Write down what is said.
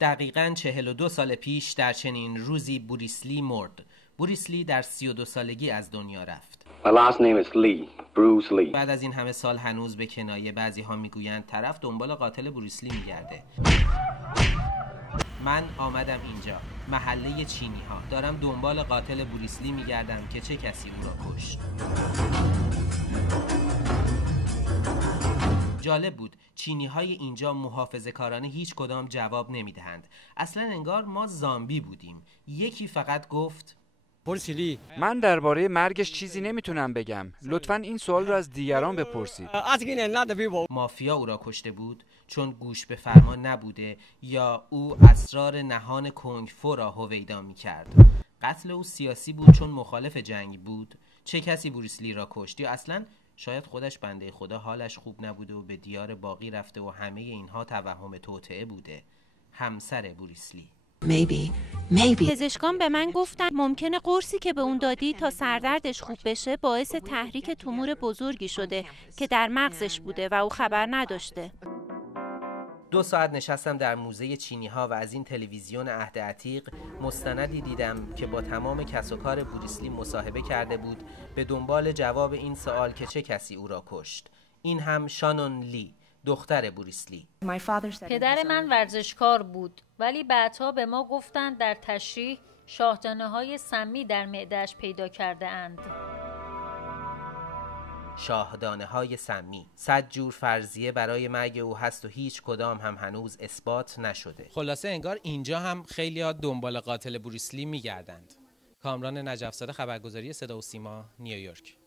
دقیقاً 42 سال پیش در چنین روزی بوریسلی مرد. بوریسلی در 32 سالگی از دنیا رفت. My last name is Lee, Bruce Lee. بعد از این همه سال هنوز به کنایه بعضی ها میگویند طرف دنبال قاتل بوریسلی میگرده. من آمدم اینجا، محله چینی ها، دارم دنبال قاتل بوریسلی میگردم که چه کسی او را کشت. جالب بود، چینی های اینجا محافظه‌کارانه هیچ کدام جواب نمیدهند. اصلا انگار ما زامبی بودیم. یکی فقط گفت من درباره مرگش چیزی نمیتونم بگم. لطفاً این سوال رو از دیگران بپرسید. مافیا او را کشته بود چون گوش به فرما نبوده یا او اسرار نهان کنگ فو را هویدا می‌کرد. قتل او سیاسی بود چون مخالف جنگ بود. چه کسی بوریسلی را کشت یا اصلاً شاید خودش بنده خدا حالش خوب نبوده و به دیار باقی رفته و همه اینها توهم توطئه بوده. همسر بوریسلی. پزشکان به من گفتن ممکنه قرصی که به اون دادی تا سردردش خوب بشه باعث تحریک تومور بزرگی شده که در مغزش بوده و او خبر نداشته. 2 ساعت نشستم در موزه چینی ها و از این تلویزیون عهد عتیق مستندی دیدم که با تمام کس و کار بوریسلی مصاحبه کرده بود به دنبال جواب این سوال که چه کسی او را کشت. این هم شانون لی، دختر بوریسلی. پدر من ورزشکار بود ولی بعدها به ما گفتند در تشریح شاهدانه‌های سمی در معده‌اش پیدا کرده اند. شاهدانه‌های سمی، 100 جور فرضیه برای مرگ او هست و هیچ کدام هم هنوز اثبات نشده. خلاصه انگار اینجا هم خیلی‌ها دنبال قاتل بوریسلی میگردند. کامران نجف‌زاده، خبرگزاری صدا و سیما، نیویورک.